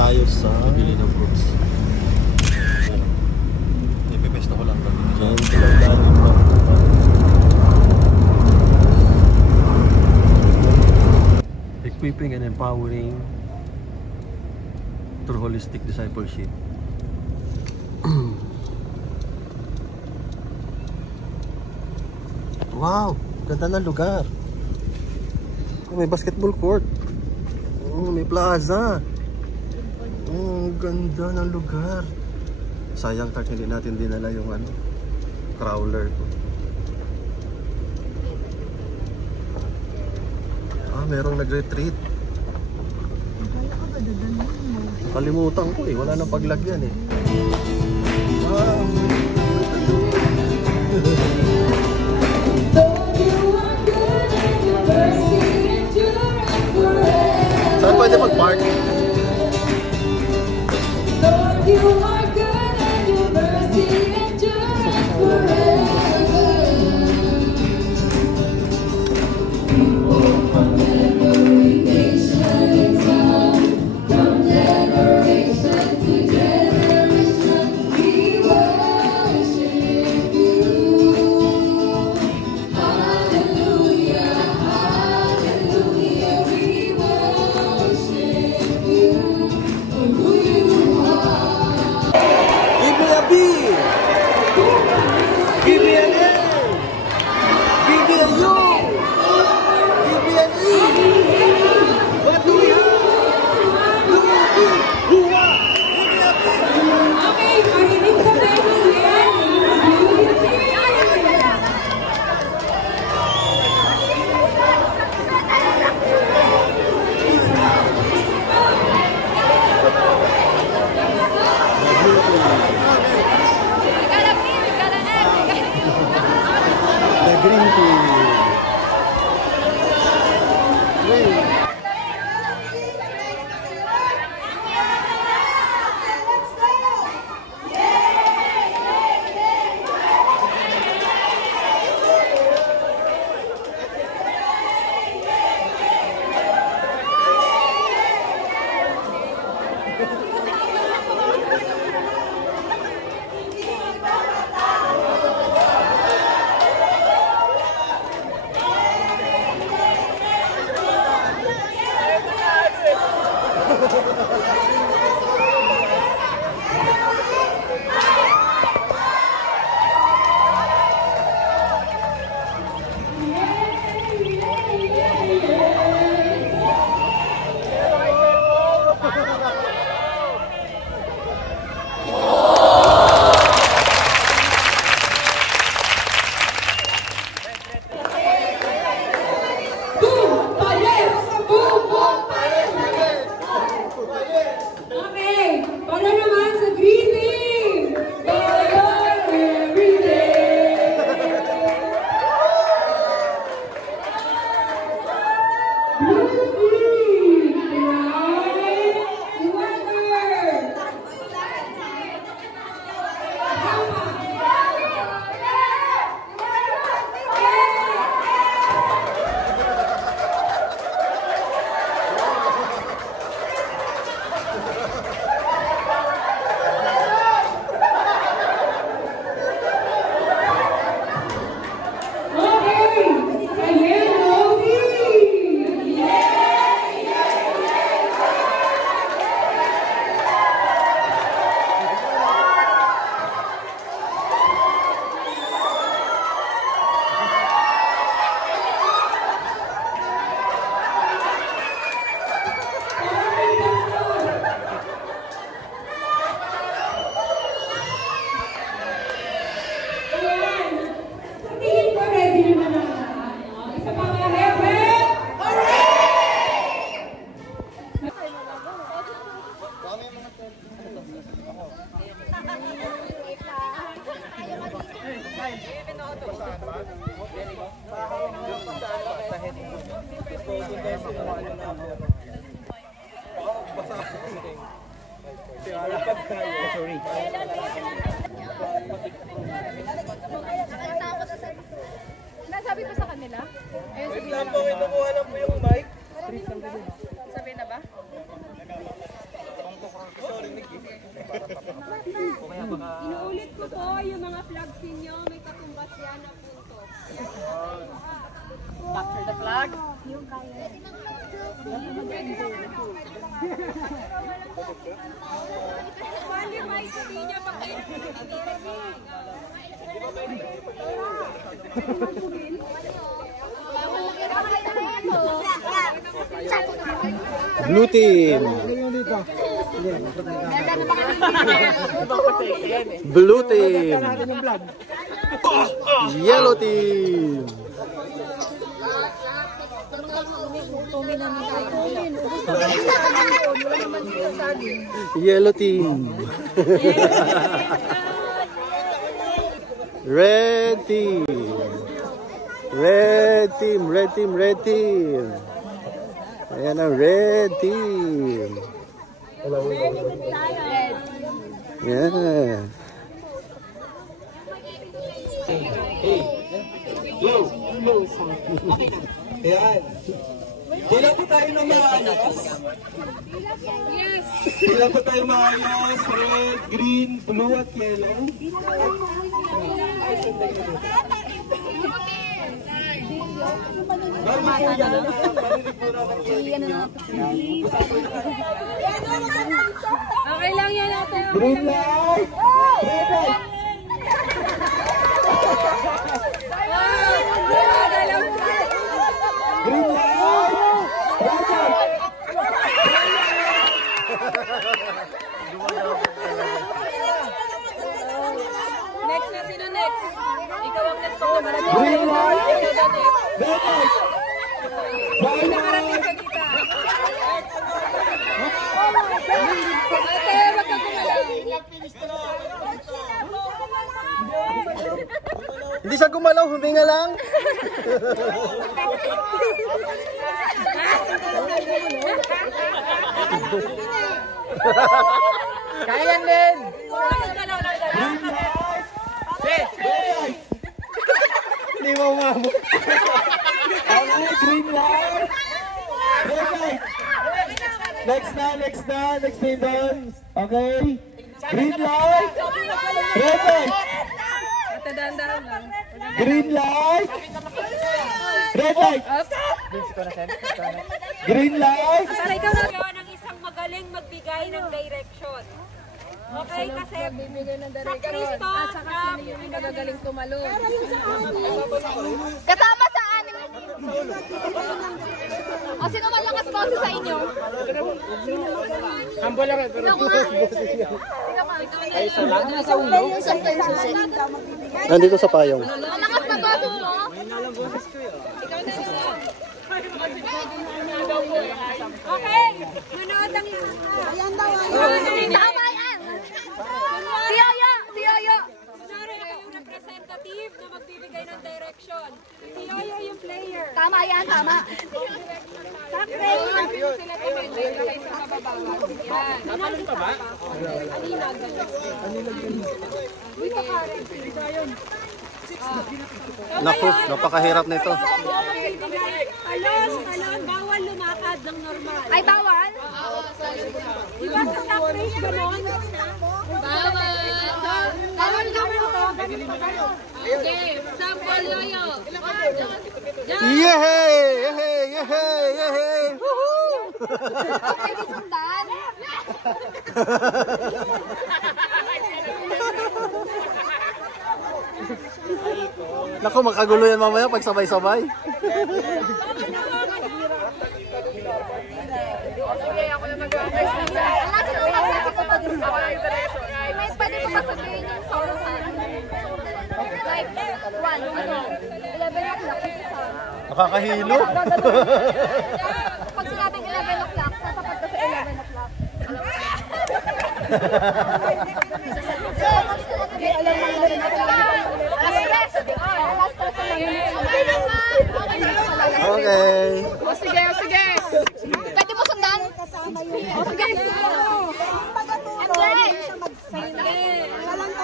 tayo sa bibili ng fruits. Ipipesta ko lang kami. Equipping and empowering through holistic discipleship. Wow, ganda ng lugar. May basketball court. May plaza. Ganda ng lugar. Sayang kahit hindi natin dinala yung crawler ko. Merong nag-retreat. Kalimutan ko wala nang paglagyan Wow. Saan pwede mag-park? Nasabi ko sa kanila? Ayun, sabihin na lang. Kinukuha lang po yung mic. Sabihin na ba? Blue team. Blue team. Yellow team. Yellow team. Red team. Red team. Red team. Red team. Ayan ang red team. Yeah. Ayan. Bilang po tayo ng maayos. Yes. Bilang po tayo maayos. Red, green, blue, at yellow. Okay lang yan natin. Green light. Red light. Green light. Red light. Next na sino next? Ikaw ang next pang nakarating. Green light. Ikaw na next. Red light. Bye Nakarating ka kita. Ate, wag ka gumalaw. Hindi siya gumalaw, huminga lang. Kaya yan din. Hindi mo umabot. Okay, green light. Red light. Next na. Next name doon. Okay. Green light. Red light. Ate, dahan-dahan lang. Green light. Red light. Green light. Para ikaw na ng isang magaling magbigay ng direction. Okay, kasi bibigay ng direction. At saka sino yung magagaling tumalon. Kasama sa anim. O, sino malakas boses sa inyo? Ambo lang. Nandito sa payong. Malakas na boses mo? Okay, manood ang lahat. Tama yan. Si Yoyo. Si Yoyo. Kunwari, ikaw yung representative na magbibigay ng direction. Si Yoyo yung player. Tama yan, tama. Sakre, sila tumendo. Ilagay sa mababawas. Yan. Napalun pa ba? Aninag. Dito ka rin. Dito yun. Naku, napakahirap nito. Talon, bawal lumakad ng normal. Ay, bawal? Diba sa sakris gano'n? Bawal. Talon kami ito. Okay, sample Yoyo. Yehey! Yehey! Yehey! Yehey! Woohoo! Pwede sundan. Naku, makagulo yan mamaya pag sabay-sabay. Pwede mo ba sabihin yung solo sa like, 11 o'clock. Nakakahilo. Pag sinabing 11 o'clock, tatapat ka sa 11 o'clock. Alam mo 11 o'clock. Last Okay. O sige, o sige. Pwede mo sundan? O sige.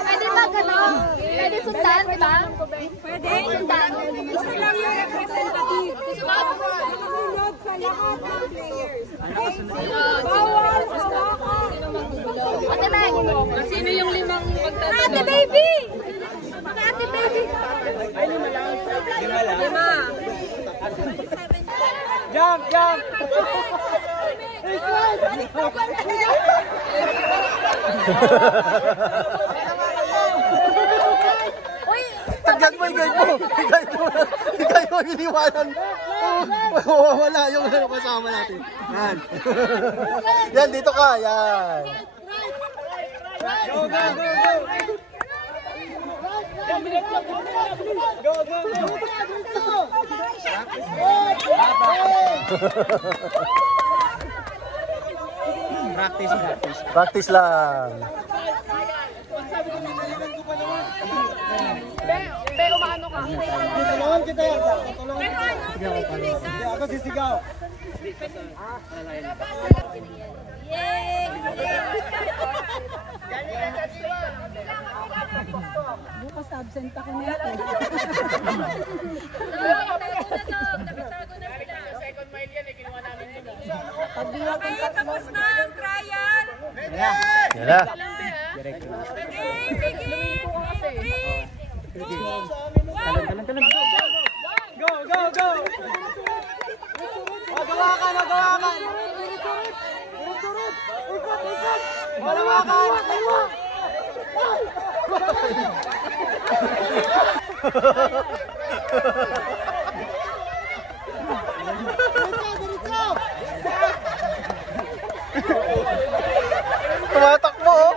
Pwede ba gano'n? Pwede sundan, di ba? Pwede? Sundan. Isa lang yung representative. Sunod. Sunod sa lahat ng players. Bawal sa lahat. Ate Meg. Sino yung limang magtatanong? Ate baby! Ate baby! Lima. Uy! Tagyan mo, i-guide mo. I-guide mo, iniwanan. Wala yung ano kasama natin. Yan. Yan, dito ka. Yan. Practice lang. Pero maano ka? Tulungan kita yan. Ako sisigaw. Bukas absent ako nito. Okay, tapos na ang trial. Yan na. Tumatakbo oh.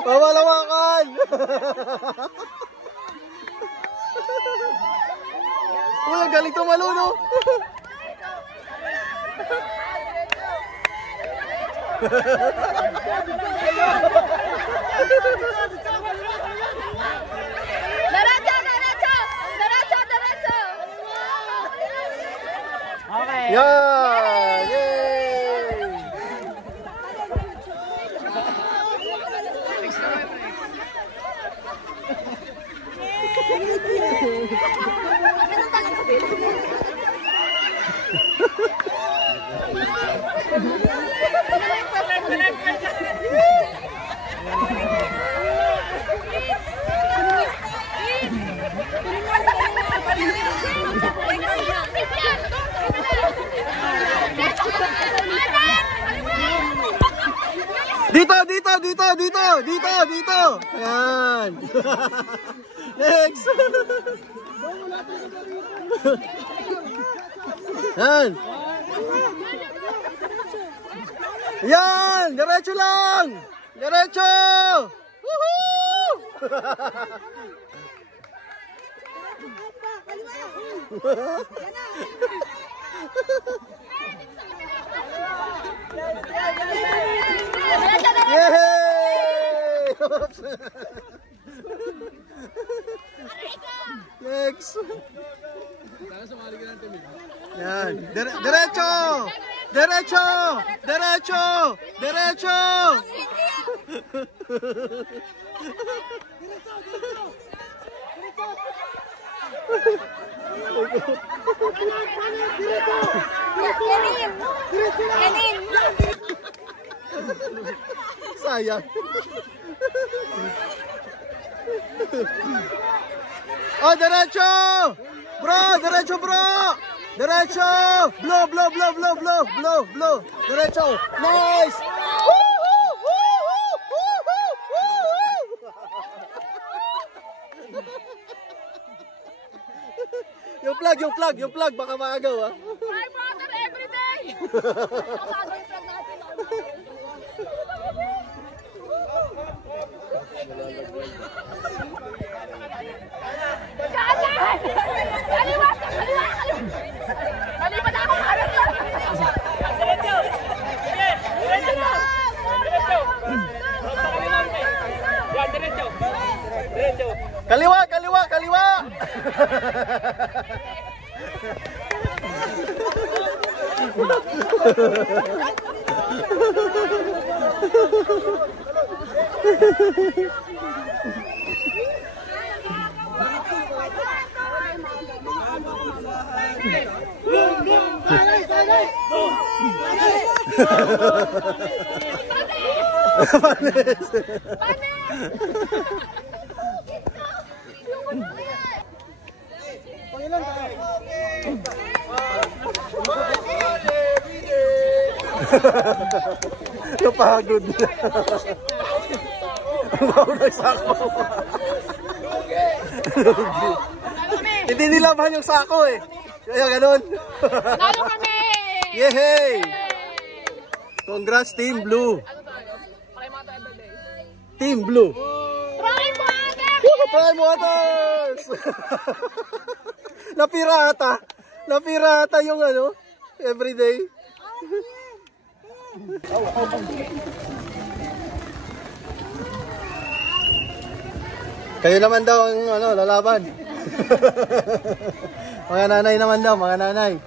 Mawalawakan. Uy, galing tumaluno. Diretso! Diretso! Diretso! Diretso! Yan! Yay! Dito! Ayan! Next! Ayan! Yan! Diretso lang! Diretso! Woohoo! Yay! Next! Yan! Diretso! Diretso! Diretso! Diretso! Sayang. Oh, diretso! Bro, diretso bro! Diretso! Blow, blow, blow, blow, blow, blow, blow. Diretso! Nice! Woohoo! Woohoo! Woohoo! Woohoo! Yung plug, baka maagaw ah. My water every day! Kaliwa! Malipat ako! Kaliwa, kaliwa, kaliwa! Boom, boom! Panis. Pangilan ka? Napagod na. Wow, nagsako. Hindi nilaban yung sako eh. Kaya ganun. Nalo kami! Yehey! Congrats Team Blue. Team Blue. Try mo ate! Prime Waters! Napirata. Napirata yung ano, everyday. Kayo naman daw ang ano, lalaban. Mga nanay naman daw, mga nanay.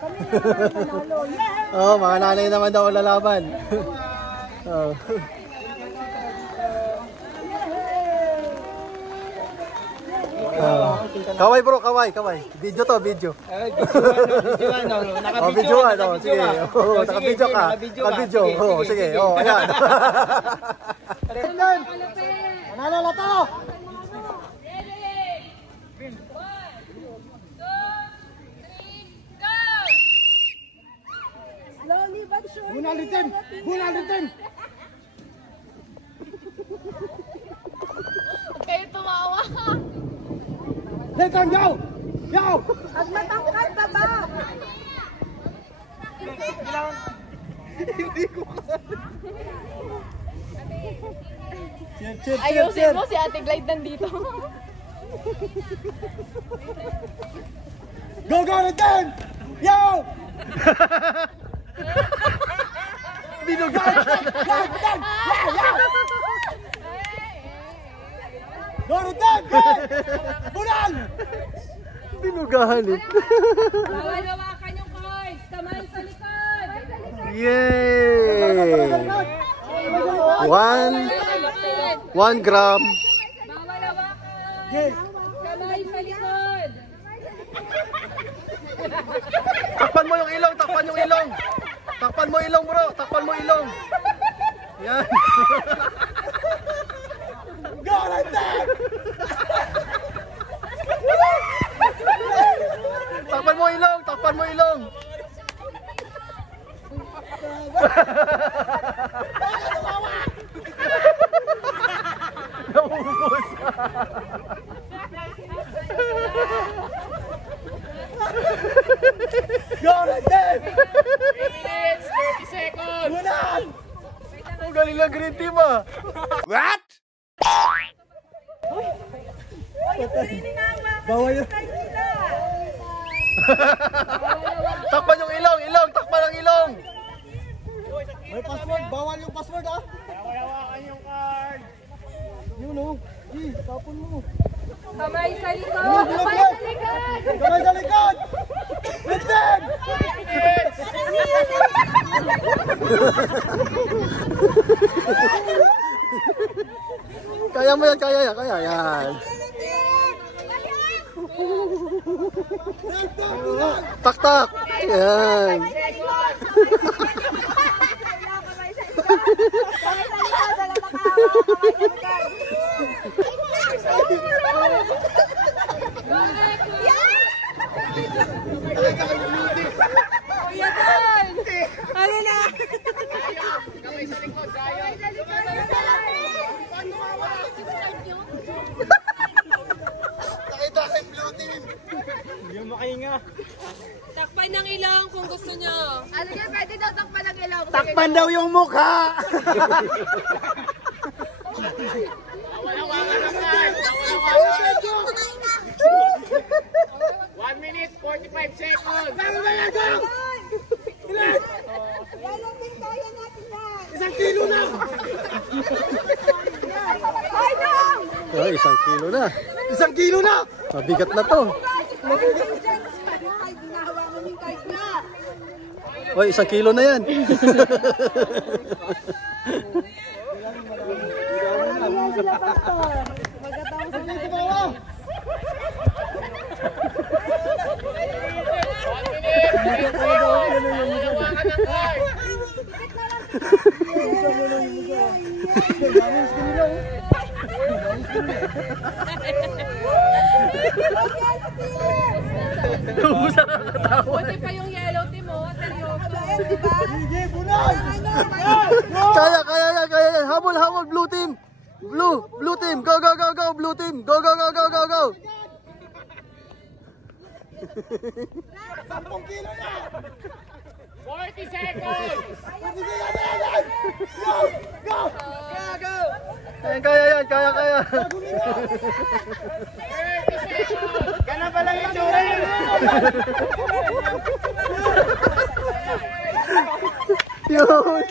Oo, mga nanay naman daw ang lalaban. Oh. Kaway bro, kaway. Video to, video. Video ano, sige. Oh, naka-video ka. Naka-video. Oh, sige. Oh, ayan. Panalo na to. Bunal ritim. Kayo tumawa. Let's go. Go. At matangkad ka ba? Ayusin mo si Ate Glide nandito. Go ritim. Yo. Binugan. Go ritim. Bunal. Binugahan eh. Bawal hawakan yung coins. Kamay sa likod. Yay! 1 gram. Bawal hawakan. Kamay sa likod. Takpan mo yung ilong, takpan yung ilong. Takpan mo ilong bro, takpan mo ilong. Yan. Go right there! Takpan mo ilong, takpan mo ilong. Naubos. Go right there! 3 minutes, 30 seconds. Bunan! Ang galing ng green team ah. What? Bawal yun. Takpan yung ilong, takpan ang ilong. May password, bawal yung password ah. Hawakan yung card. Yun oh, tapon mo. Kamay sa likod. Kamay sa likod! Kamay sa likod! Listen! Kaya mo yan, kaya yan. Tak. Yan. Ano na? Nakita kay blue team. Yung makahinga. Takpan ng ilong kung gusto nyo. Ano yan, pwede daw takpan ng ilaw. Takpan daw yung mukha. One minute, 45 seconds. Isang kilo na. Ay, no! Oh, 1 kilo na. 1 kilo na. Mabigat na to. Oy, 1 kilo na yan. Naubusan ang katawan. Buti pa yung yellow team mo. Seryoso. Kaya yan. Habol, blue team. Blue team. Go, blue team. Go. 10 kilo na! 40 seconds! Go! Kaya. Ganun pala yung tsura yun! Yun.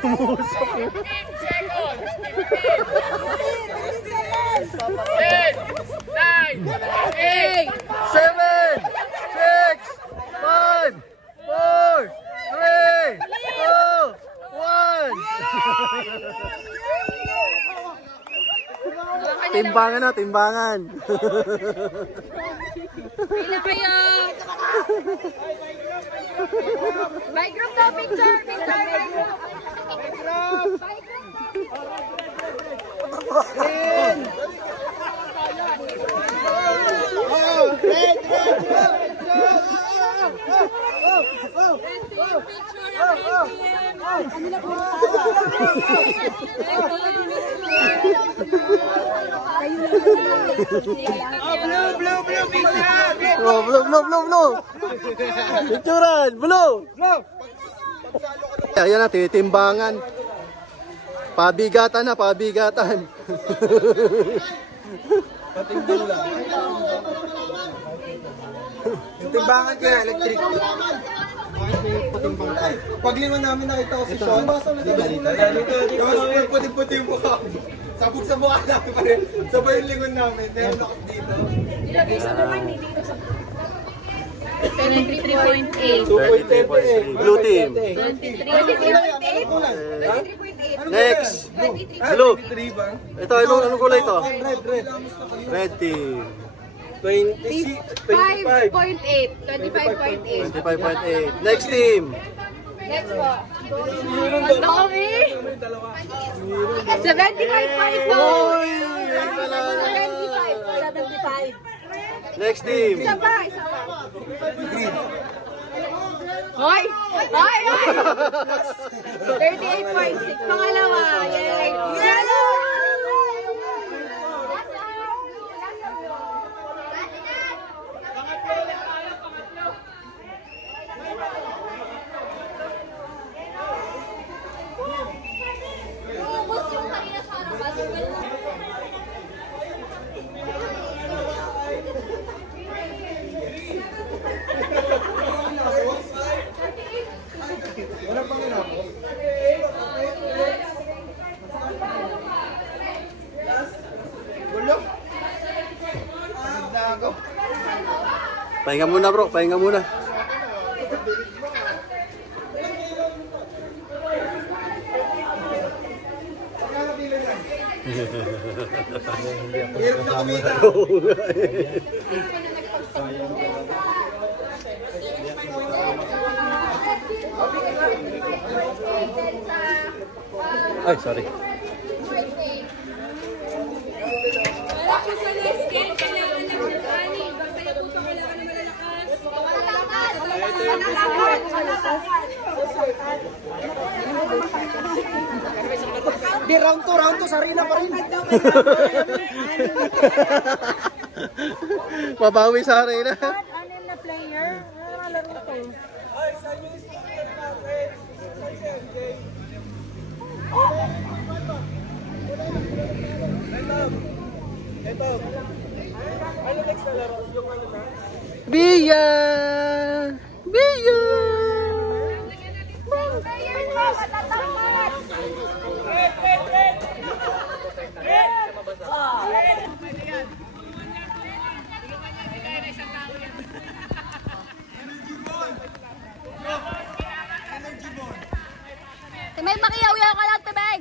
Umusok yun. 7, 6, 5, 4, 3, 2, 1. Timbangan. Pila kayo. By group daw, picture. By group. Blue. Picturean, blue. Ayan na, titimbangan. Pabigatan. Timbangan ko yan, electric. Paglingon namin nakita ko si Sean. Tapos puti-puti yung mukha. Sabog sa mukha namin pa rin. Sabay yung lingon namin. Dahil lakot dito. Ilagay sa naman, hindi dito sa 23.8. 23.8. Blue team. 23.8. Next. Blue. Ito, anong kulay ito? Red team. 25.8. 25.8. Next team. Next po. Ang dami. 75.5 po. 75. Next team. Isa pa. Hoy! 38.6. Pangalawa. Yay! Yellow! Pahinga muna bro, pahinga muna. Hirap na kumita. Ay, sorry. Wala po sa listing. Kailangan ng ani. Basta po ito kailangan ng malalakas. Di round 2, sarina pa rin. Mabawi sa arena. Anim na player. Laro to. Biya! May makiyaw-yaw ka lang, Tebeg!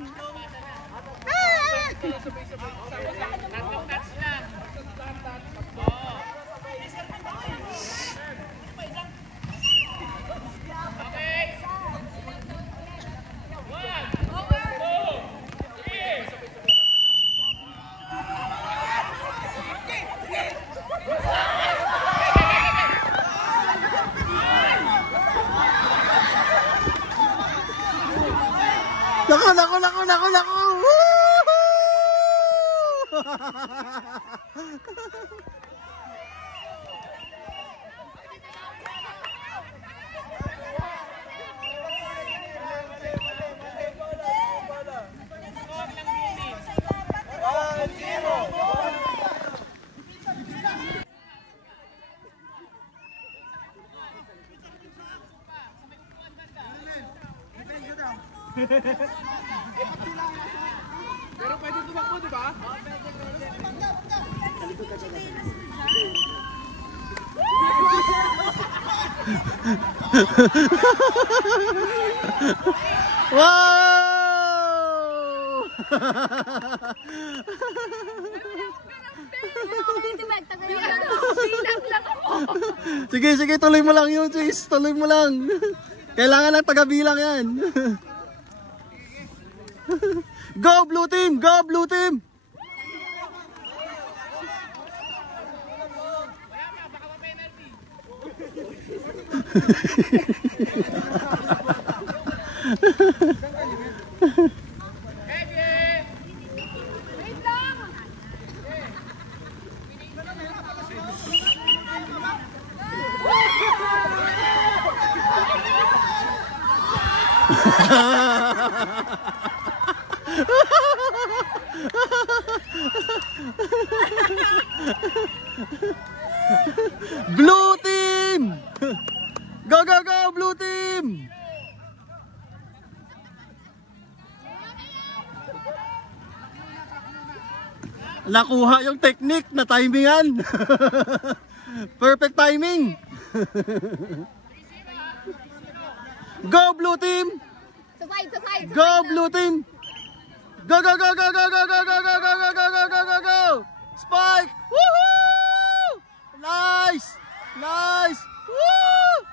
Wow! Sige, sige, tuloy mo lang yun, Chase. Tuloy mo lang. Kailangan ng taga-bilang yan. Go, blue team! Go, blue team! Blue team! Go, go, go, blue team! Nakuha yung technique na timingan. Perfect timing. Go, blue team! Sa side, sa side. Go, blue team! Go, go, go, go, go, go, go, go, go, go, go, go, go, go, go, go! Spike! Woohoo! Nice! Nice! Woo!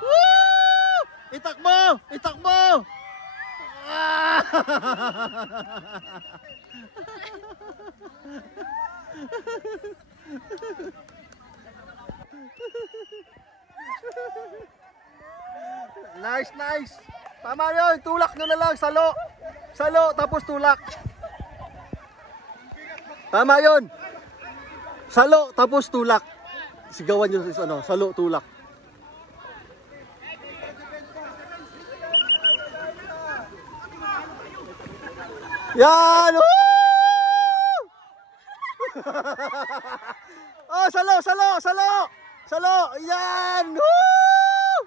Woo! Itakbo! Itakbo! Ah! Nice, nice! Tama yun! Tulak nyo na lang! Salo! Salo! Tapos tulak! Tama yun! Salo! Tapos tulak! Sigawan nyo sa ano, salo, tulak. Yan! Woo! Oh, salo, salo, salo! Salo! Yan! Woo!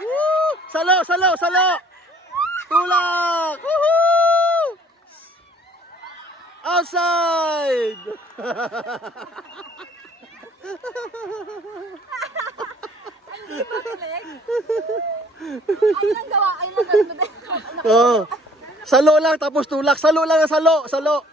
Woo! Salo, salo, salo! Tulak! Woohoo! Outside! Ayun lang gawa, ayun lang gawa. Oh. Salo lang tapos tulak. Salo lang, salo, salo.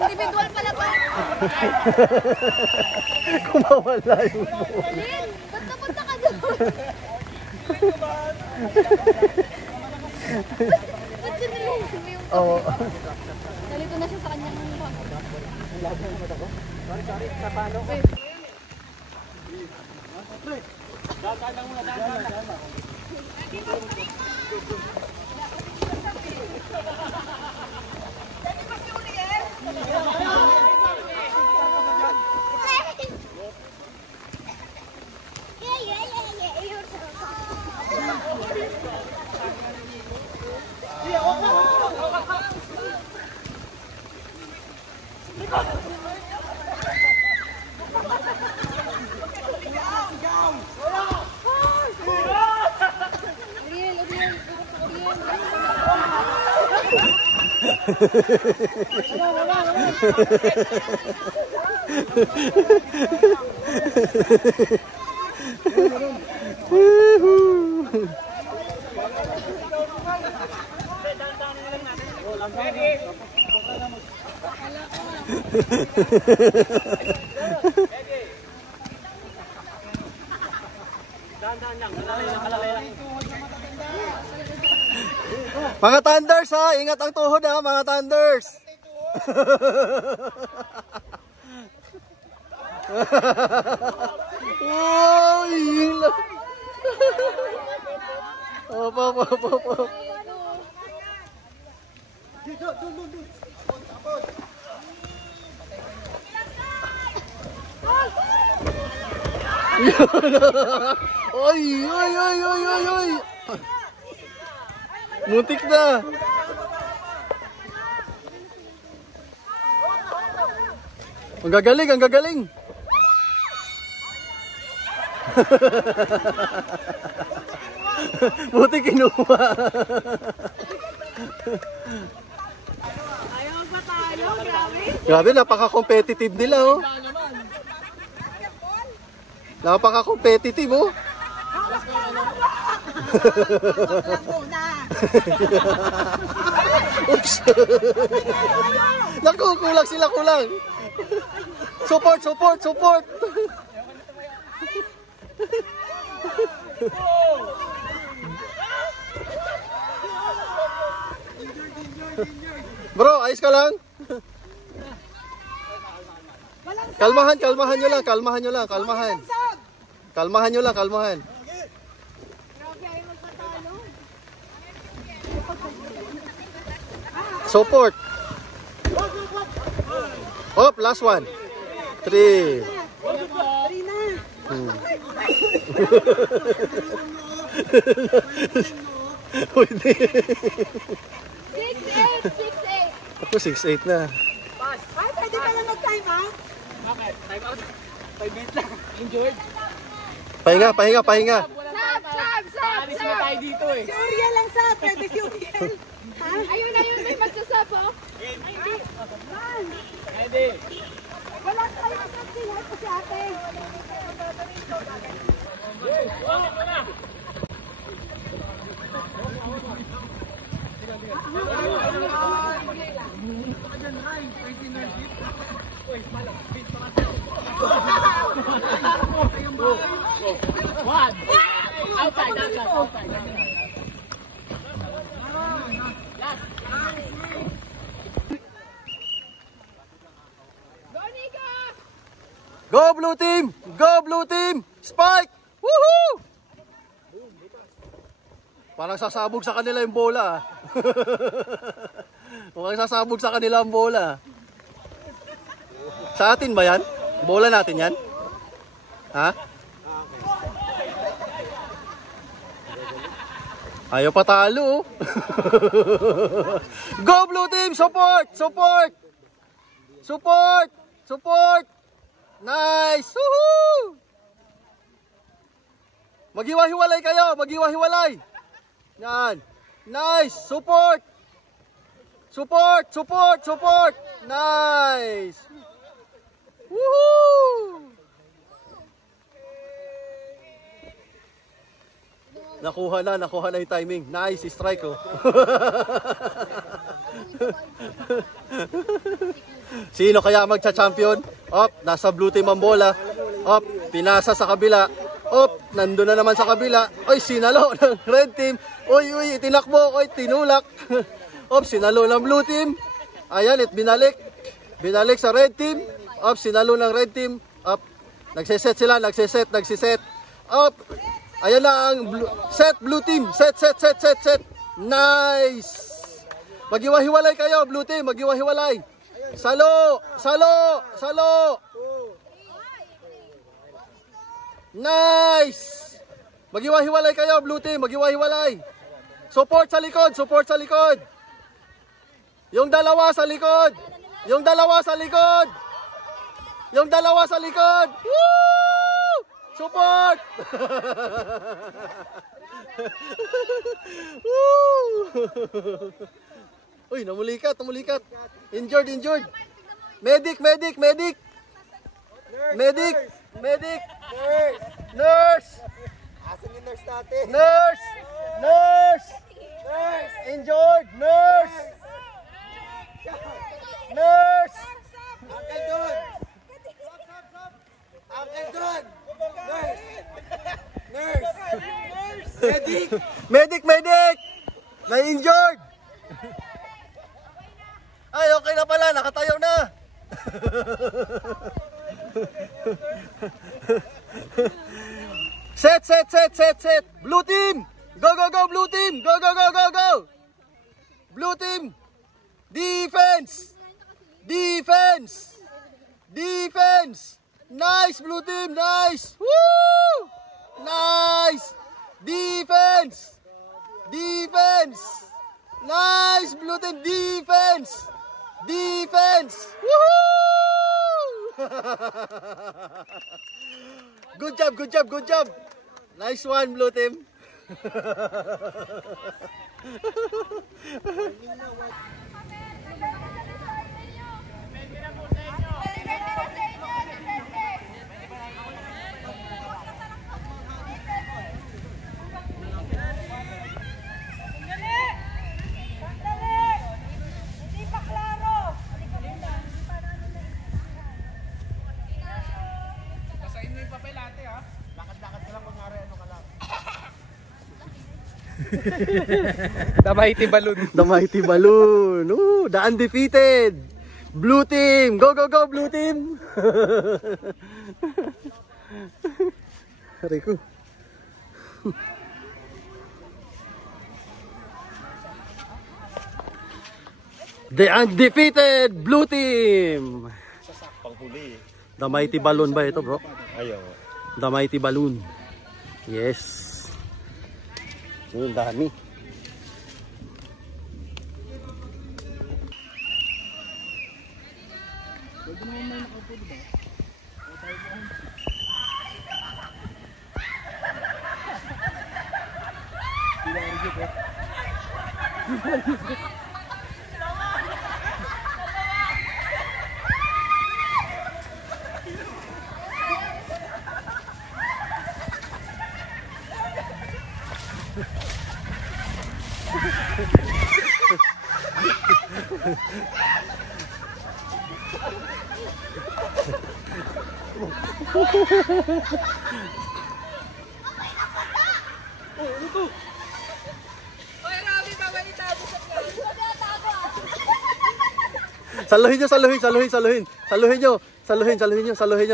Individual pala ba? Kumawala yung Alin? Ba't napunta ka doon? Ba't sinilisin mo yung... Oo. Nalito na siya sa kanyang bag. Mga Thunders ha, ingat ang tuhod ha, mga Thunders. Uy, hila. Op. Oy. Muntik na. Ang gagaling. Buti kinuha. Ayaw ba tayo? Grabe. Grabe, napaka-competitive nila oh. Napaka-competitive oh. Oops. Naku, kulang sila. Support. Bro, ayos ka lang? Kalmahan nyo lang. Kalmahan nyo lang. Support. Hop, last one. 3. Pwede. 6'8". Ako 6'8 na. Ay, pwede pala mag-time out? Bakit? Time out? 5 minutes lang. Enjoy. Pahinga. Sab! Alis na tayo dito eh. Si Uriel lang sa, pwede si Uriel. Ayun, may magsasab oh. Ready. Wala tayo mag-singhay po si ate. One. Outside. Go blue team! Spike! Woohoo! Parang sasabog sa kanila yung bola. Mukhang sasabog sa kanila ang bola. Sa atin ba yan? Bola natin yan? Ha? Ayaw patalo. Go blue team! Support! Nice! Woohoo! Maghiwa-hiwalay kayo! Yan! Nice! Support! Nice! Woohoo! Nakuha na yung timing. Nice strike oh. Sino kaya magcha-champion? Op, nasa blue team ang bola. Op, pinasa sa kabila. Op, nandun na naman sa kabila. Oy, sinalo ng red team. Oy, itinakbo. Oy, tinulak. Op, sinalo ng blue team. Ayan, binalik. Binalik sa red team. Op, sinalo ng red team. Op, nagsiset sila, nagsiset. Op, ayan na ang blue team. Set. Nice. Maghiwa-hiwalay kayo, blue team. Maghiwa-hiwalay. Salo. Nice. Maghiwa-hiwalay kayo, blue team. Maghiwa-hiwalay. Support sa likod. Yung dalawa sa likod. Woo! Support. Woo! Uy, namulikat. Injured. Medic. Nurse. Asan yung nurse natin? Nurse. Injured. Nurse. Uncle Don! Nurse! Medic. Na-injured. Ay, okay na pala. Nakatayo na. Set. Blue team. Go, blue team. Go. Blue team. Defense. Nice, blue team. Nice. Woo! Nice. Defense. Nice, blue team. Defense. Woo! Good job. Nice one, blue team. The Mighty Balloon. The undefeated blue team. Go, blue team. Rico. The undefeated blue team. The Mighty Balloon ba ito, bro? Ayaw. The Mighty Balloon. Yes. Ang dami.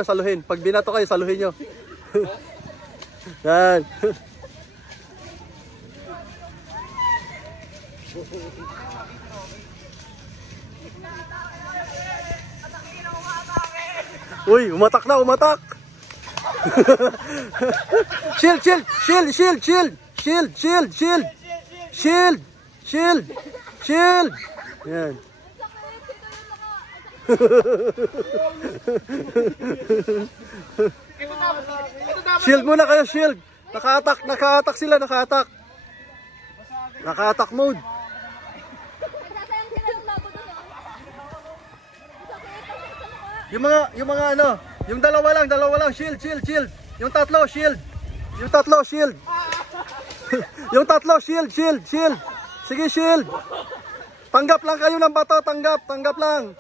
Saluhin. Pag binato kayo, saluhin nyo. Yan. Uy, umatak. Shield. Yan. Shield muna kayo, shield. Naka-attack sila. Naka-attack mode. Yung mga ano, yung dalawa lang, shield. Yung tatlo, shield. Yung tatlo, shield. Sige, shield. Tanggap lang kayo ng bato, tanggap lang.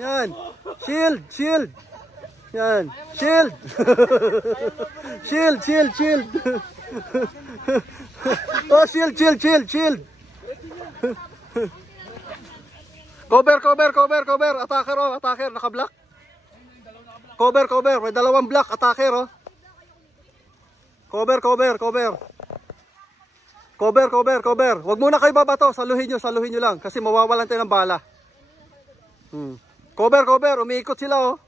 Yan. Shield, shield. Yan. Shield. Shield, shield, shield. Oh, shield, shield, shield, shield. Cover. Attacker, oh, attacker, naka-block. Cover. May dalawang block, attacker, oh. Cover. Wag muna kayo babato, saluhin nyo lang kasi mawawalan tayo ng bala. Cover, umiikot sila, oh.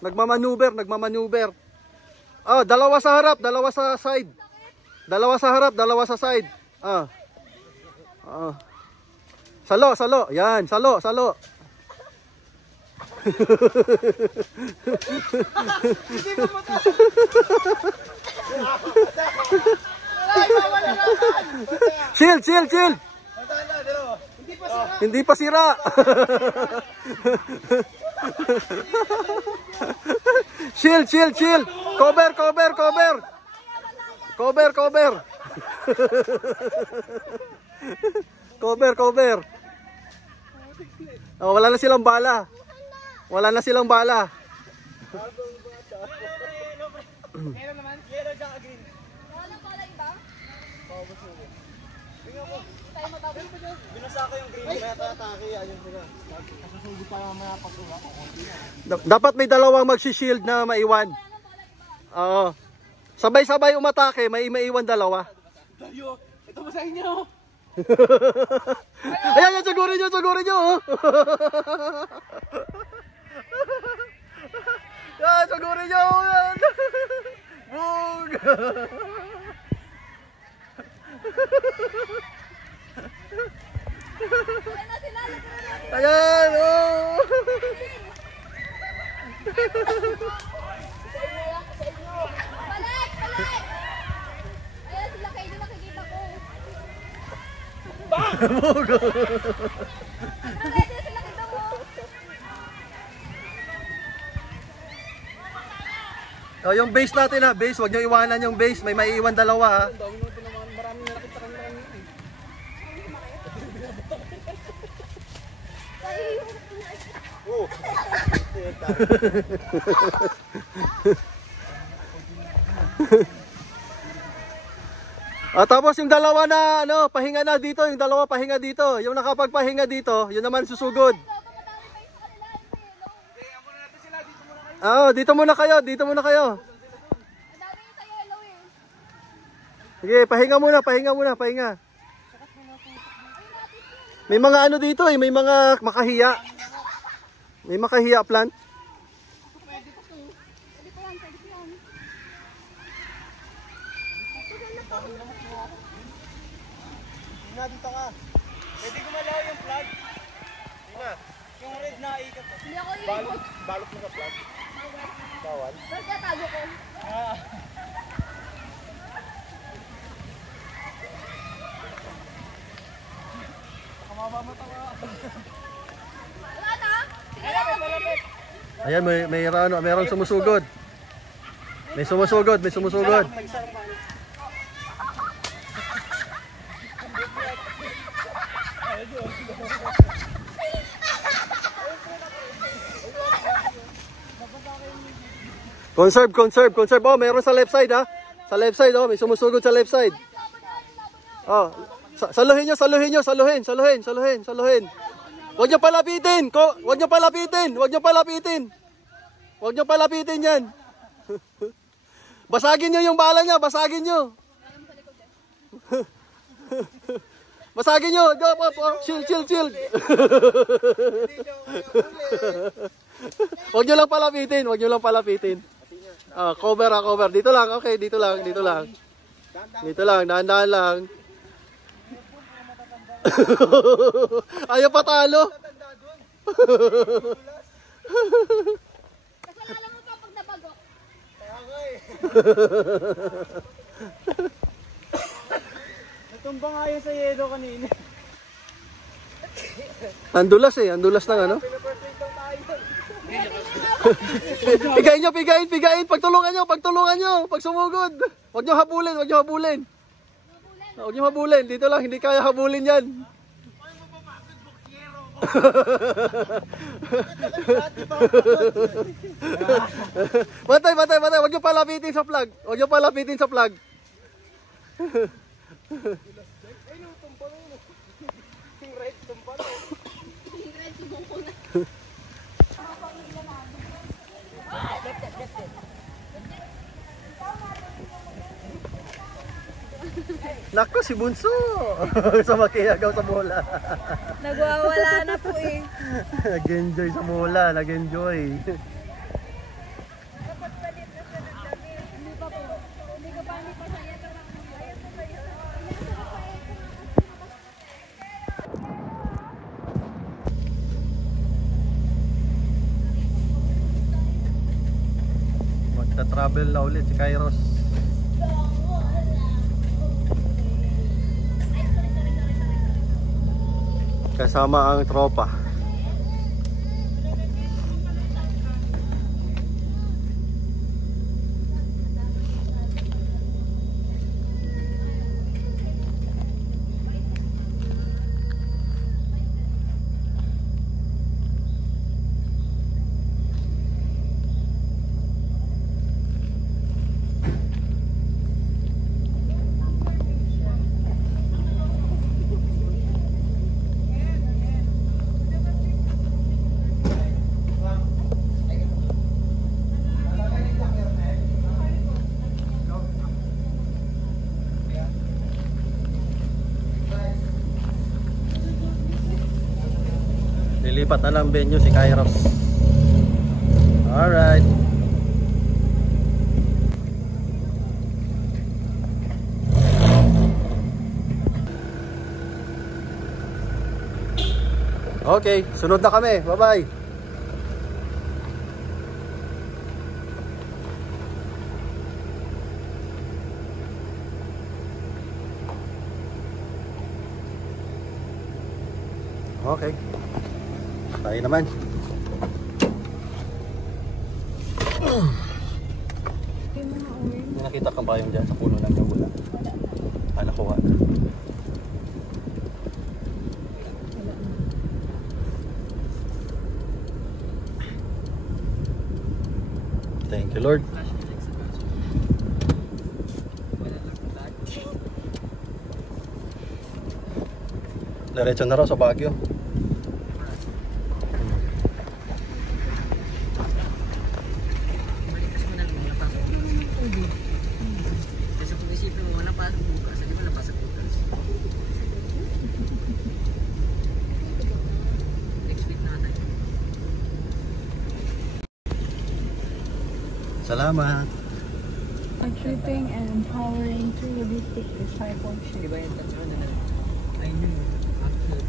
Nagmamanuver. Oh, dalawa sa harap, dalawa sa side. Dalawa sa harap, dalawa sa side. Salo. Yan, salo. Shield. Hindi pa sira. Shield. Cover. Cover. Oh, wala na silang bala. Dapat may dalawang magsi-shield na maiwan. Oo. Sabay-sabay umatake, may maiwan dalawa. Ito ba sa inyo? Ayan, sagurin nyo. Yan, sagurin nyo. Bug. Ayan, oh. Balik! Ayan sila kayo, nakikita ko. Nakikita sila kita mo. Oh, yung base natin ha, base, wag nyo iwanan yung base, may maiiwan dalawa ha. Tapos yung dalawa na pahinga na dito, yung nakapagpahinga dito, yun naman susugod. Dito muna kayo. Sige, pahinga muna. May mga dito may mga makahiya. May makahiya plant. Dito ka. Pwede gumalaw yung flag. Yung red na ikot. Hindi ako ikot. Balot mo sa flag. Bawal. Tapos tatago ko. Wala na? Ayan, mayroong sumusugod. May sumusugod. Conserve. Oh, meron sa left side ha. Sa left side oh, may sumusugod sa left side. Oh, saluhin nyo. Huwag nyo palapitin yan. Basagin nyo yung bala niya, basagin nyo. Chill. Huwag nyo lang palapitin. Cover. Dito lang, okay, dito lang. Dahan-dahan lang. Ayaw patalo. Kasalanan mo pa pag nabago. Natumba nga yun sa yelo kanina. Andulas ng ano. Pigain. Pagtulungan nyo. Pag sumugod. Huwag nyo habulin. Dito lang, hindi kaya habulin yan. Batay, batay, batay. Huwag niyo palapitin sa plug. Huwag niyo palapitin sa plug. Nako, si Bunso. Sa makiyagaw sa bola. Nagwawala na po eh. Nag-enjoy sa bola. Nag-enjoy. Magta-travel na ulit si Kairos. Kasama ang tropa. Lilipat na lang venue si Kairos. Alright. Okay, sunod na kami. Bye-bye. Okay. Tayo naman. May nakita kang bayong dyan sa puno lang na wala. Nakuha na. Thank you, Lord. Diretso na raw sa Baguio. Salamat. Equipping and empowering true holistic discipleship. Diba yung tatsunan na? I knew. After,